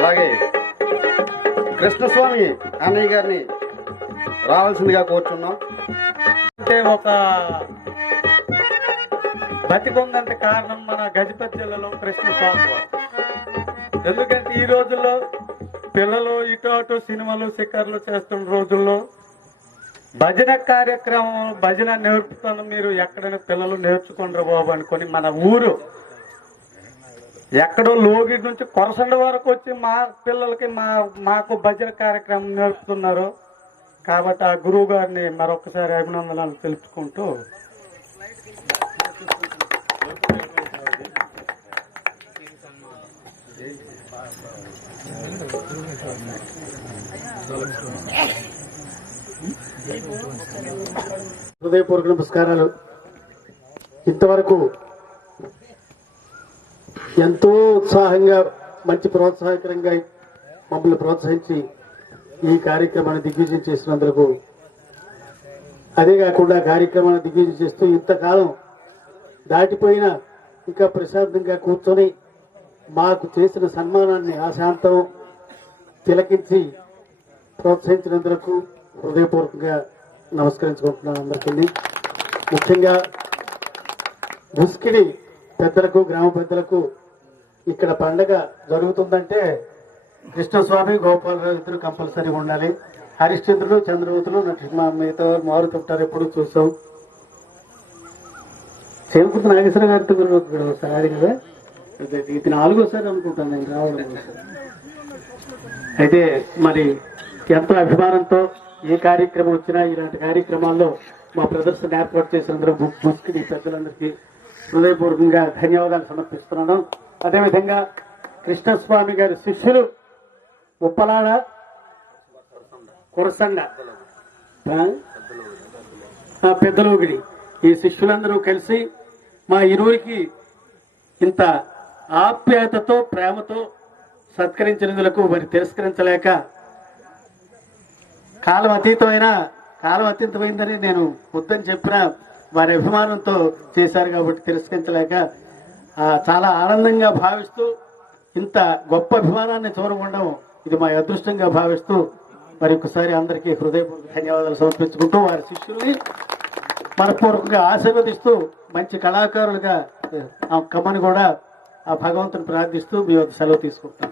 అలాగే కృష్ణస్వామి అన్నయ్య గారిని రావాల్సిందిగా కోరుచున్నాం. అంటే ఒక బతికొందంటే కారణం మన గజపతి జిల్లాలో కృష్ణ స్వామి ఎందుకంటే ఈ రోజుల్లో పిల్లలు ఇటు అటు సినిమాలు శిఖర్లు చేస్తున్న రోజుల్లో భజన కార్యక్రమం భజన నేర్పుతాను మీరు ఎక్కడైనా పిల్లలు నేర్చుకుంటారు బాబు అనుకొని మన ఊరు ఎక్కడో లోగి నుంచి కొరసండ వరకు వచ్చి మా పిల్లలకి మా మాకు భజన కార్యక్రమం నేర్పుతున్నారు. కాబట్టి ఆ గురువు గారిని మరొకసారి అభినందనలు తెలుపుకుంటూ హృదయపూర్వక నమస్కారాలు. ఇంతవరకు ఎంతో ఉత్సాహంగా మంచి ప్రోత్సాహకరంగా మమ్మల్ని ప్రోత్సహించి ఈ కార్యక్రమాన్ని దిగ్విజయం చేసినందుకు. అదే కాకుండా కార్యక్రమాన్ని దిగ్విజయం చేస్తూ ఇంతకాలం దాటిపోయిన ఇంకా ప్రశాంతంగా కూర్చొని మాకు చేసిన సన్మానాన్ని ఆశాంతం తిలకించి ప్రోత్సహించినందుకు హృదయపూర్వకంగా నమస్కరించుకుంటున్నాను అందరికీ. ముఖ్యంగా ముస్కిడి పెద్దలకు గ్రామ పెద్దలకు ఇక్కడ పండగ జరుగుతుందంటే కృష్ణస్వామి గోపాలరావు ఇద్దరు కంపల్సరీ ఉండాలి. హరిశ్చంద్రుడు చంద్రవతులు నరసింహ మిగతా వారు మారుతుంటారు ఎప్పుడు చూసాం చేరుకుర్తి నాగేశ్వర గారితో కూడా ఒకసారి కదా? ఇది నాలుగోసారి అనుకుంటాను నేను రావడం అయితే మరి ఎంతో అభిమానంతో ఏ కార్యక్రమం వచ్చినా ఇలాంటి కార్యక్రమాల్లో మా ప్రదర్శన ఏర్పాటు చేసినందుకు ముఖ్యుడి పెద్దలందరికీ హృదయపూర్వకంగా ధన్యవాదాలు సమర్పిస్తున్నాను. అదేవిధంగా కృష్ణస్వామి గారి శిష్యులు ఉప్పలాడ కురసండ. పెద్దలోగిడి ఈ శిష్యులందరూ కలిసి మా ఇరువురికి ఇంత ఆప్యాయతతో ప్రేమతో సత్కరించినందులకు మరి తిరస్కరించలేక కాలం అతీతమైన కాలం అతీతమైందని నేను వద్దని చెప్పిన వారి అభిమానంతో చేశారు కాబట్టి తిరస్కరించలేక చాలా ఆనందంగా భావిస్తూ ఇంత గొప్ప అభిమానాన్ని చూరగొండడం ఇది మా అదృష్టంగా భావిస్తూ మరి ఒకసారి అందరికీ హృదయపూర్వక ధన్యవాదాలు సమర్పించుకుంటూ వారి శిష్యుల్ని మనపూర్వకంగా ఆశీర్వదిస్తూ మంచి కళాకారులుగా ఆ, కమ్మని కూడా ఆ భగవంతుని ప్రార్థిస్తూ మీ వద్ద సెలవు తీసుకుంటాం